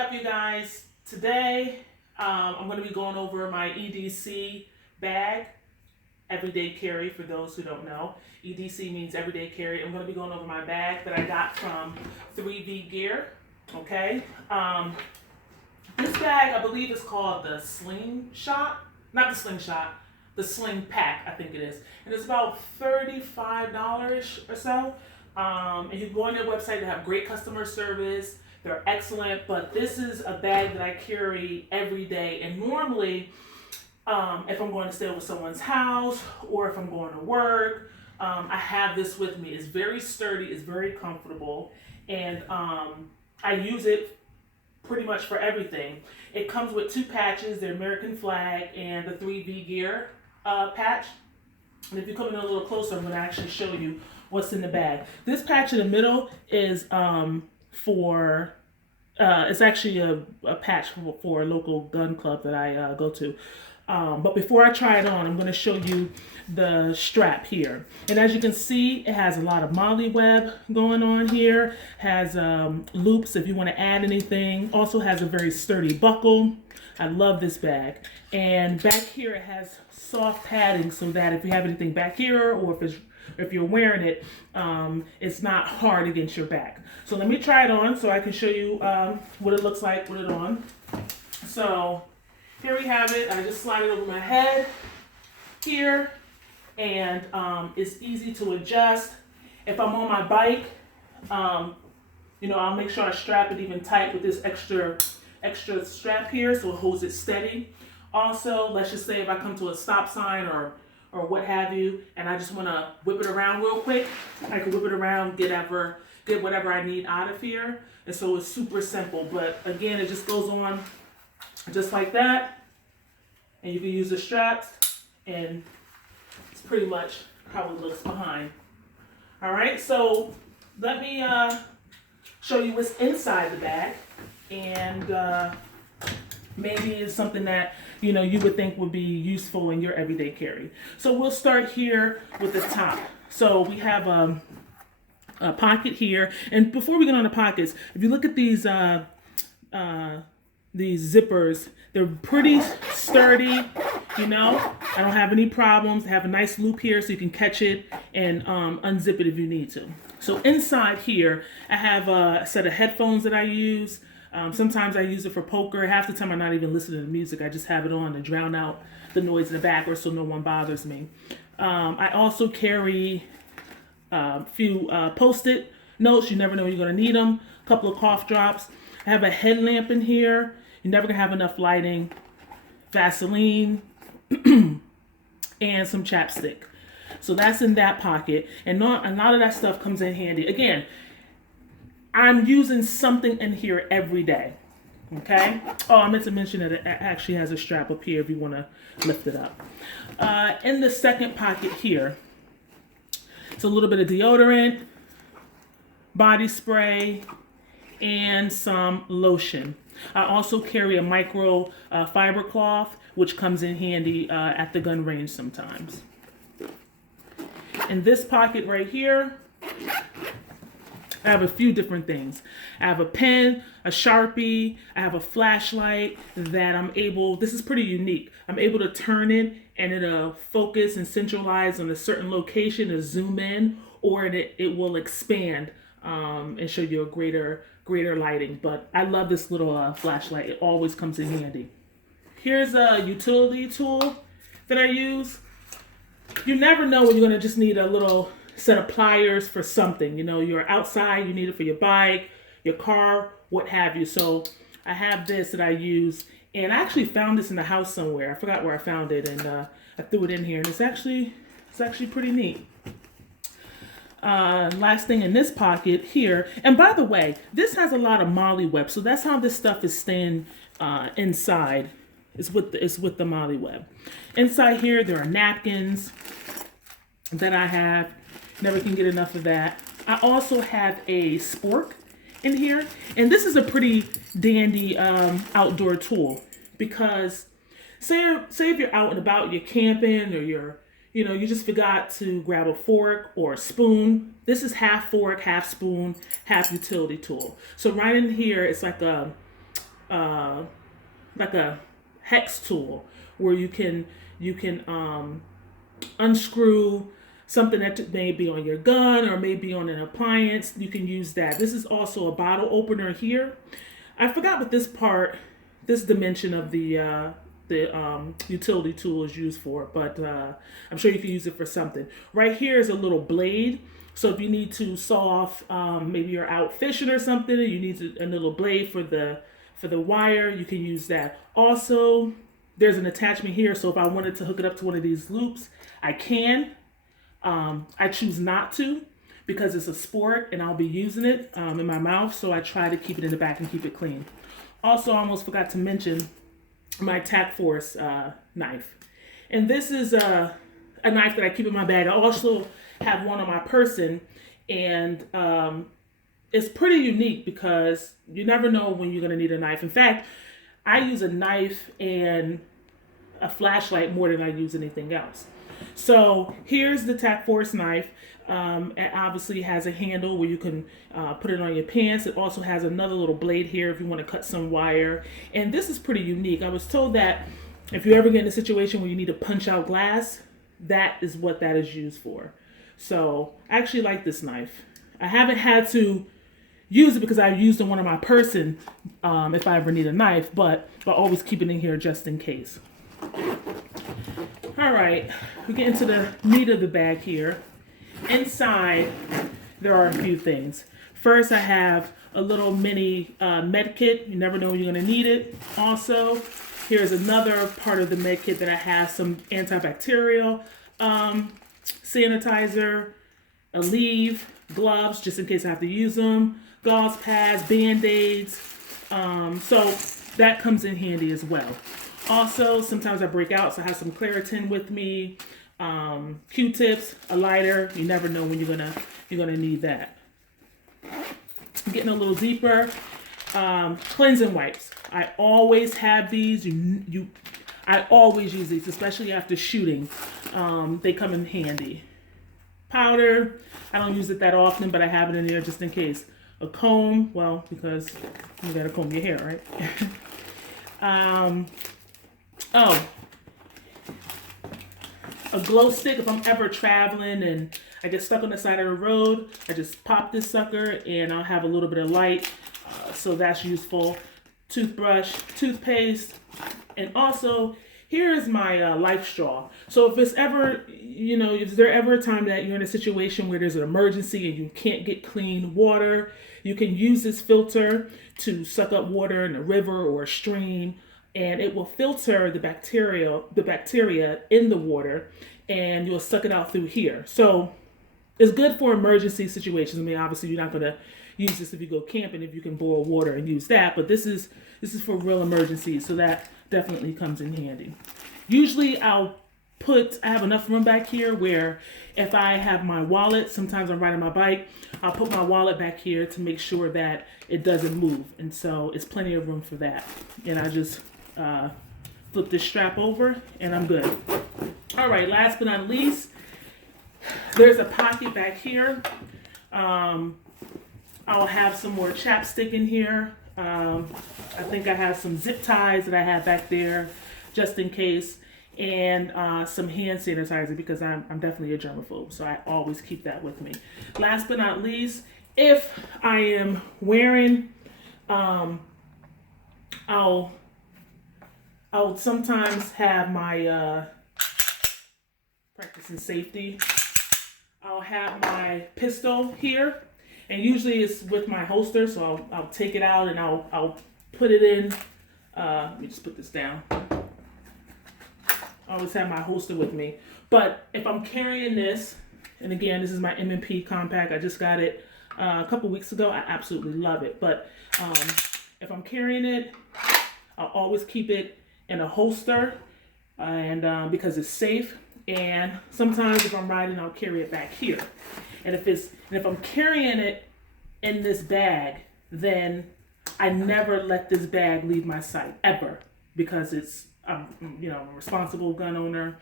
up, you guys? Today, I'm going to be going over my EDC bag, everyday carry, for those who don't know. EDC means everyday carry. I'm going to be going over my bag that I got from 3V Gear, okay? This bag, I believe, is called the Slingshot. Not the Slingshot, the Sling Pack, I think it is. And it's about $35 or so. And you can go on their website. They have great customer service. They're excellent, but this is a bag that I carry every day. And normally, if I'm going to stay over someone's house or if I'm going to work, I have this with me. It's very sturdy, it's very comfortable, and I use it pretty much for everything. It comes with two patches, the American flag and the 3V Gear patch. And if you come in a little closer, I'm going to actually show you what's in the bag. This patch in the middle is it's actually a patch for a local gun club that I go to. But before I try it on, I'm going to show you the strap here. And as you can see, it has a lot of moly web going on here. Has loops if you want to add anything. Also has a very sturdy buckle. I love this bag. And back here it has soft padding so that if you have anything back here or if you're wearing it, it's not hard against your back. So let me try it on so I can show you what it looks like with it on. So here we have it. I just slide it over my head here, and it's easy to adjust. If I'm on my bike, I'll make sure I strap it even tight with this extra strap here so it holds it steady. Also, let's just say if I come to a stop sign or what have you, and I just want to whip it around real quick, I can whip it around, get whatever I need out of here. And so it's super simple, but again, it just goes on just like that, and you can use the straps, and it's pretty much how it looks behind. All right, so let me show you what's inside the bag, and maybe it's something that you would think would be useful in your everyday carry. So we'll start here with the top. So we have a pocket here, and before we get on the pockets, if you look at these zippers, they're pretty sturdy. I don't have any problems. They have a nice loop here so you can catch it and unzip it if you need to. So inside here, I have a set of headphones that I use. Sometimes I use it for poker. Half the time I'm not even listening to music. I just have it on to drown out the noise in the background so no one bothers me. I also carry a few Post-it notes. You never know when you're going to need them. A couple of cough drops. I have a headlamp in here. You're never going to have enough lighting. Vaseline and some chapstick. So that's in that pocket. And a lot of that stuff comes in handy. Again, I'm using something in here every day. Okay? Oh, I meant to mention that it actually has a strap up here if you want to lift it up. In the second pocket here, it's a little bit of deodorant, body spray, and some lotion. I also carry a micro fiber cloth, which comes in handy at the gun range sometimes. In this pocket right here, I have a few different things. I have a pen, a Sharpie, I have a flashlight that this is pretty unique. I'm able to turn it and it'll focus and centralize on a certain location to zoom in, or it will expand and show you a greater lighting. But I love this little flashlight. It always comes in handy. Here's a utility tool that I use. You never know when you're going to just need a little set of pliers for something. You're outside, you need it for your bike, your car, what have you. So I have this that I use, and I actually found this in the house somewhere. I forgot where I found it, and I threw it in here, and it's actually pretty neat. Last thing in this pocket here, and by the way, this has a lot of moly web, so that's how this stuff is staying inside. It's with the moly web. Inside here, there are napkins that I have. Never can get enough of that. I also have a spork in here, and this is a pretty dandy outdoor tool because say if you're out and about, you're camping, or you just forgot to grab a fork or a spoon. This is half fork, half spoon, half utility tool. So right in here, it's like like a hex tool where you can unscrew something that may be on your gun or maybe on an appliance. You can use that. This is also a bottle opener here. I forgot what this dimension of the utility tool is used for, but I'm sure you can use it for something. Right here is a little blade. So if you need to saw off, maybe you're out fishing or something, and you need a little blade for the wire, you can use that. Also, there's an attachment here, so if I wanted to hook it up to one of these loops, I can. I choose not to because it's a Spork and I'll be using it in my mouth, so I try to keep it in the back and keep it clean. Also, I almost forgot to mention my Tac Force knife. And this is a knife that I keep in my bag. I also have one on my person, and it's pretty unique because you never know when you're going to need a knife. In fact, I use a knife and a flashlight more than I use anything else. So here's the Tac Force knife. It obviously has a handle where you can put it on your pants. It also has another little blade here if you want to cut some wire. And this is pretty unique. I was told that if you ever get in a situation where you need to punch out glass, that is what that is used for. So I actually like this knife. I haven't had to use it because I used it on one of my person if I ever need a knife, but I always keep it in here just in case. All right, we get into the meat of the bag here. Inside, there are a few things. First, I have a little mini med kit. You never know when you're going to need it. Also, here's another part of the med kit that I have, some antibacterial sanitizer, a leave, gloves, just in case I have to use them, gauze pads, Band-Aids. So that comes in handy as well. Also, sometimes I break out, so I have some Claritin with me, Q-tips, a lighter. You never know when you're gonna need that. Getting a little deeper, cleansing wipes. I always have these. I always use these, especially after shooting. They come in handy. Powder, I don't use it that often, but I have it in there just in case. A comb, well, because you gotta comb your hair, right? A glow stick. If I'm ever traveling and I get stuck on the side of the road, I just pop this sucker and I'll have a little bit of light. So that's useful. Toothbrush, toothpaste, and also here is my life straw. So if it's ever, if there ever a time that you're in a situation where there's an emergency and you can't get clean water, you can use this filter to suck up water in a river or a stream, and it will filter the bacteria in the water, and you'll suck it out through here. So it's good for emergency situations. I mean, obviously you're not going to use this if you go camping, if you can boil water and use that, but this is for real emergencies, so that definitely comes in handy. Usually I have enough room back here where if I have my wallet, sometimes I'm riding my bike, I'll put my wallet back here to make sure that it doesn't move, and so it's plenty of room for that. And I just flip this strap over and I'm good. All right, last but not least, there's a pocket back here. I'll have some more chapstick in here. I think I have some zip ties that I have back there just in case, and some hand sanitizer because I'm definitely a germaphobe, so I always keep that with me. Last but not least, if I am wearing, I'll sometimes have my practicing safety. I'll have my pistol here, and usually it's with my holster, so I'll take it out and I'll put it in. Let me just put this down. I always have my holster with me. But if I'm carrying this, and again, this is my M&P compact. I just got it a couple weeks ago. I absolutely love it. But if I'm carrying it, I'll always keep it in a holster, and because it's safe. And sometimes if I'm riding, I'll carry it back here. And if I'm carrying it in this bag, then I never let this bag leave my sight ever, because I'm a responsible gun owner,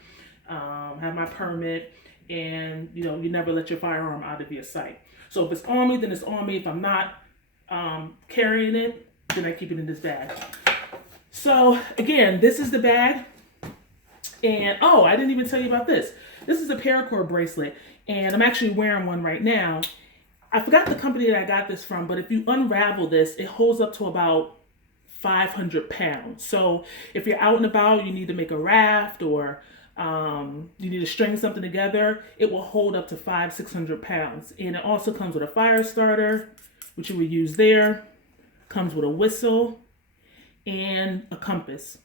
have my permit, and you never let your firearm out of your sight. So if it's on me, then it's on me. If I'm not carrying it, then I keep it in this bag. So again, this is the bag. And oh, I didn't even tell you about this. This is a paracord bracelet, and I'm actually wearing one right now. I forgot the company that I got this from, but if you unravel this, it holds up to about 500 pounds. So if you're out and about, you need to make a raft, or you need to string something together, it will hold up to 500-600 pounds. And it also comes with a fire starter, which you would use there. Comes with a whistle and a compass.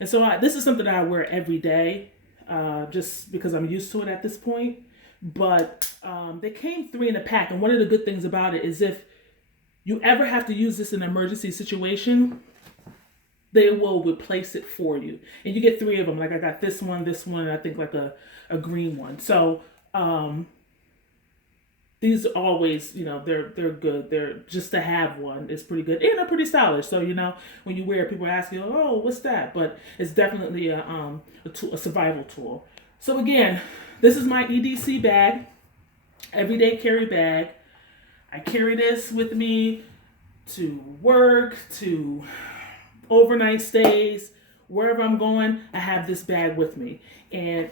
And so this is something that I wear every day, just because I'm used to it at this point. But they came 3 in a pack, and one of the good things about it is if you ever have to use this in an emergency situation, they will replace it for you. And you get 3 of them. Like I got this one, and I think like a green one. So these are always, you know, they're good. They're just to have one is pretty good, and they're pretty stylish. So, you know, when you wear it, people ask you, oh, what's that? But it's definitely a survival tool. So again, this is my EDC bag, everyday carry bag. I carry this with me to work, to overnight stays, wherever I'm going. I have this bag with me, and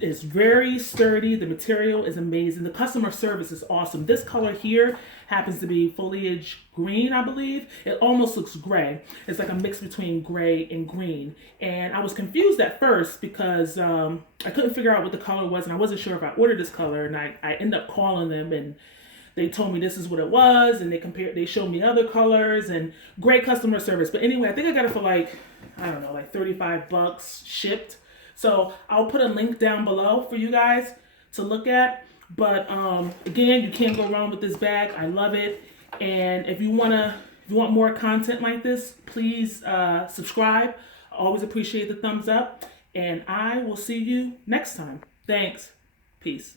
it's very sturdy. The material is amazing. The customer service is awesome. This color here happens to be foliage green, I believe. It almost looks gray. It's like a mix between gray and green. And I was confused at first because I couldn't figure out what the color was, and I wasn't sure if I ordered this color. And I ended up calling them, and they told me this is what it was, and they showed me other colors, and great customer service. But anyway, I think I got it for like, I don't know, like $35 shipped. So I'll put a link down below for you guys to look at. But again, you can't go wrong with this bag. I love it. And if you want more content like this, please subscribe. I always appreciate the thumbs up. And I will see you next time. Thanks. Peace.